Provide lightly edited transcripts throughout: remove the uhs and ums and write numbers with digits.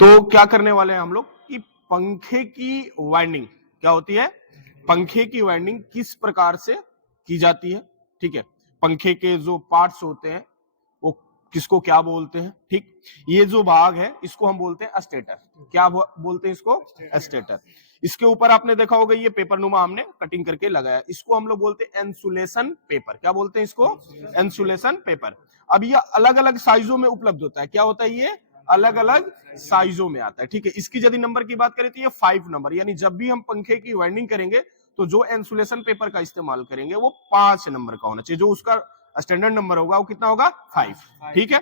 तो क्या करने वाले हैं हम लोग कि पंखे की वाइंडिंग क्या होती है, पंखे की वाइंडिंग किस प्रकार से की जाती है, ठीक है। पंखे के जो पार्ट्स होते हैं वो किसको क्या बोलते हैं, ठीक। ये जो भाग है इसको हम बोलते हैं स्टेटर। क्या बोलते हैं इसको, स्टेटर। इसके ऊपर आपने देखा होगा ये पेपर नुमा हमने कटिंग करके लगाया, इसको हम लोग बोलते हैं इंसुलेशन पेपर। क्या बोलते हैं इसको, इंसुलेशन पेपर। अब ये अलग अलग साइजों में उपलब्ध होता है। क्या होता है, ये अलग अलग साइजों में आता है, ठीक है। इसकी यदि नंबर की बात करें तो ये 5 नंबर, यानी जब भी हम पंखे की वाइंडिंग करेंगे तो जो इंसुलेशन पेपर का इस्तेमाल करेंगे वो 5 नंबर का होना चाहिए। जो उसका स्टैंडर्ड नंबर होगा वो कितना होगा, 5, ठीक है।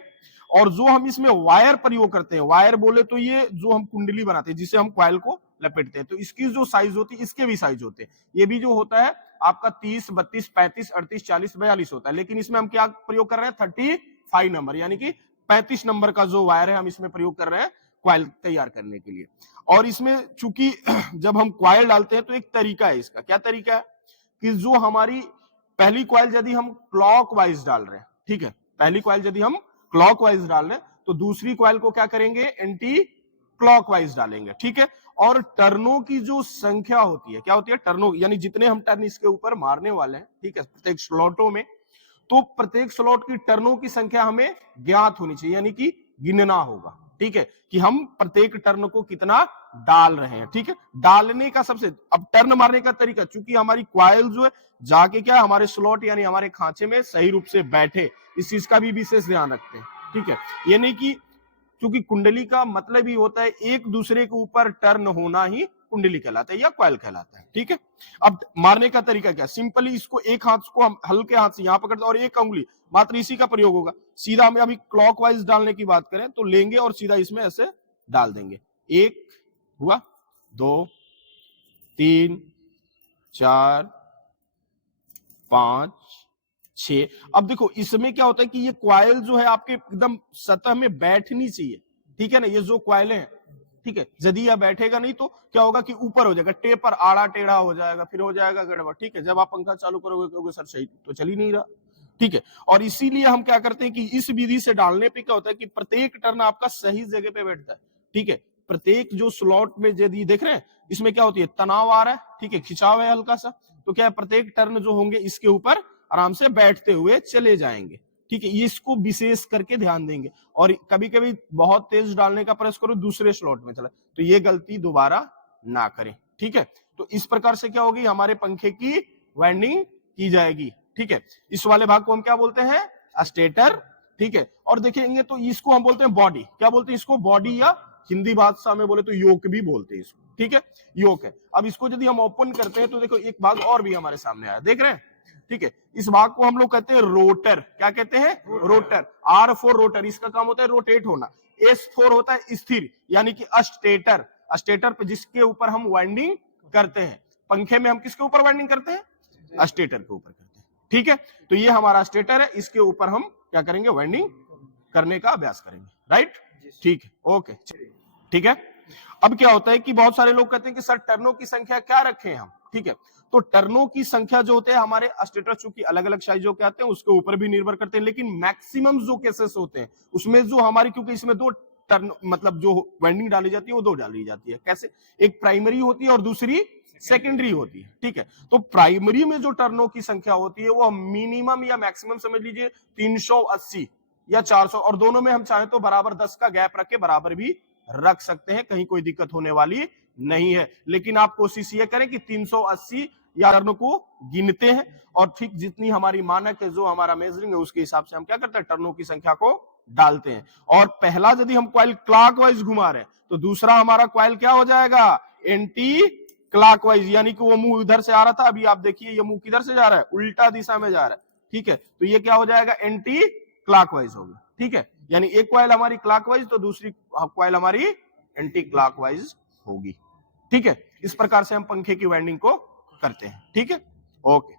और जो हम इसमें वायर प्रयोग करते हैं, वायर बोले तो ये जो हम कुंडली बनाते हैं जिसे हम कॉइल को लपेटते हैं, तो इसकी जो साइज होती है इसके भी साइज होते हैं। ये भी जो होता है आपका 30, 32, 35, 38, 40, 42 होता है, लेकिन इसमें हम क्या प्रयोग कर रहे हैं, 35 नंबर, यानी कि 35 नंबर का जो वायर है हम इसमें प्रयोग कर रहे हैं क्वाइल तैयार करने के लिए। और इसमें चूंकि जब हम क्वाइल डालते हैं तो एक तरीका है इसका। क्या तरीका है कि जो हमारी पहली क्वाइल यदि हम क्लॉकवाइज डाल रहे हैं, ठीक है, पहली क्वाइल यदि हम क्लॉकवाइज डाल रहे हैं तो दूसरी क्वाइल को क्या करेंगे, एंटी क्लॉकवाइज डालेंगे, ठीक है। और टर्नों की जो संख्या होती है, क्या होती है, टर्नों, यानी जितने हम टर्न इसके ऊपर मारने वाले हैं, ठीक है, प्रत्येक स्लॉटों में, तो प्रत्येक स्लॉट की टर्नों की संख्या हमें ज्ञात होनी चाहिए, यानी कि गिनना होगा, ठीक है, कि हम प्रत्येक टर्न को कितना डाल रहे हैं, ठीक है। डालने का सबसे, अब टर्न मारने का तरीका, चूंकि हमारी क्वाइल जो है जाके क्या हमारे स्लॉट यानी हमारे खांचे में सही रूप से बैठे, इस चीज का भी विशेष ध्यान रखते हैं, ठीक है। ये नहीं कि, क्योंकि कुंडली का मतलब ही होता है एक दूसरे के ऊपर टर्न होना ही कुंडली कहलाता है या क्वाइल कहलाता है, ठीक है। अब मारने का तरीका क्या, सिंपली इसको एक हाथ को हम हल्के हाथ से यहां पकड़ते और एक अंगुली मात्र इसी का प्रयोग होगा। सीधा हमें अभी क्लॉकवाइज डालने की बात करें तो लेंगे और सीधा इसमें ऐसे डाल देंगे। 1 हुआ, 2, 3, 4, 5, 6। अब देखो इसमें क्या होता है कि ये क्वाइल जो है आपके एकदम सतह में बैठनी चाहिए, ठीक है ना। ये जो क्वाइल है, ठीक है, यदि यह बैठेगा नहीं तो क्या होगा कि ऊपर हो जाएगा, टेपर आड़ा टेढ़ा हो जाएगा, फिर हो जाएगा गड़बड़, ठीक है। जब आप पंखा चालू करोगे कहोगे सर सही तो चल ही नहीं रहा, ठीक है। और इसीलिए हम क्या करते हैं कि इस विधि से डालने पे क्या होता है कि प्रत्येक टर्न आपका सही जगह पे बैठता है, ठीक है। प्रत्येक जो स्लॉट में यदि देख रहे हैं इसमें क्या होती है, तनाव आ रहा है, ठीक है, खिंचाव है हल्का सा, तो क्या है प्रत्येक टर्न जो होंगे इसके ऊपर आराम से बैठते हुए चले जाएंगे, ठीक है। इसको विशेष करके ध्यान देंगे। और कभी कभी बहुत तेज डालने का प्रयास करो दूसरे स्लॉट में चला, तो ये गलती दोबारा ना करें, ठीक है। तो इस प्रकार से क्या होगी, हमारे पंखे की वाइंडिंग की जाएगी, ठीक है। इस वाले भाग को हम क्या बोलते हैं, स्टेटर, ठीक है। और देखेंगे तो इसको हम बोलते हैं बॉडी। क्या बोलते हैं इसको, बॉडी, या हिंदी भाषा में बोले तो योक भी बोलते हैं इसको, ठीक है, योक है। अब इसको यदि हम ओपन करते हैं तो देखो एक भाग और भी हमारे सामने आया, देख रहे हैं, ठीक है। इस भाग को हम लोग कहते हैं रोटर। क्या कहते हैं, रोटर। R फॉर रोटर, इसका काम होता है रोटेट होना। S फॉर होता है स्थिर, यानी कि स्टेटर। स्टेटर पे जिसके ऊपर हम वाइंडिंग करते हैं, पंखे में हम किसके ऊपर वाइंडिंग करते हैं, स्टेटर के ऊपर करते हैं, ठीक है। तो ये हमारा स्टेटर है, इसके ऊपर हम क्या करेंगे, वाइंडिंग करने का अभ्यास करेंगे, राइट, ठीक है, ओके, ठीक है। अब क्या होता है कि बहुत सारे लोग कहते हैं कि सर टर्नों की संख्या क्या रखें हम, ठीक है। तो टर्नों की संख्या जो होते हैं हमारे स्टेटर चूंकि अलग अलग साइजों के आते हैं उसके ऊपर भी निर्भर करते हैं, लेकिन मैक्सिमम जो केसेस होते हैं उसमें जो हमारी, क्योंकि इसमें 2 टर्न मतलब जो वाइंडिंग डाली जाती है वो 2 डाली जाती है। कैसे, एक प्राइमरी होती है और दूसरी सेकेंडरी होती है, ठीक है। तो प्राइमरी में जो टर्नों की संख्या होती है वो मिनिमम या मैक्सिमम समझ लीजिए 380 या 400, और दोनों में हम चाहें तो बराबर 10 का गैप रख के बराबर भी रख सकते हैं, कहीं कोई दिक्कत होने वाली नहीं है। लेकिन आप कोशिश ये करें कि 380 या टर्न को गिनते हैं, और ठीक जितनी हमारी मानक है जो हमारा मेजरिंग है उसके हिसाब से हम क्या करते हैं, टर्नों की संख्या को डालते हैं। और पहला यदि हम क्वाइल क्लॉकवाइज घुमा रहे हैं तो दूसरा हमारा क्वाइल क्या हो जाएगा, एंटी क्लॉकवाइज, यानी कि वो मुंह इधर से आ रहा था, अभी आप देखिए ये मुंह किधर से जा रहा है, उल्टा दिशा में जा रहा है, ठीक है। तो ये क्या हो जाएगा, एंटी क्लॉकवाइज होगा, ठीक है। यानी एक क्वाइल हमारी क्लॉकवाइज तो दूसरी क्वाइल हमारी एंटी क्लॉकवाइज होगी, ठीक है। इस प्रकार से हम पंखे की वाइंडिंग को करते हैं, ठीक है, ओके।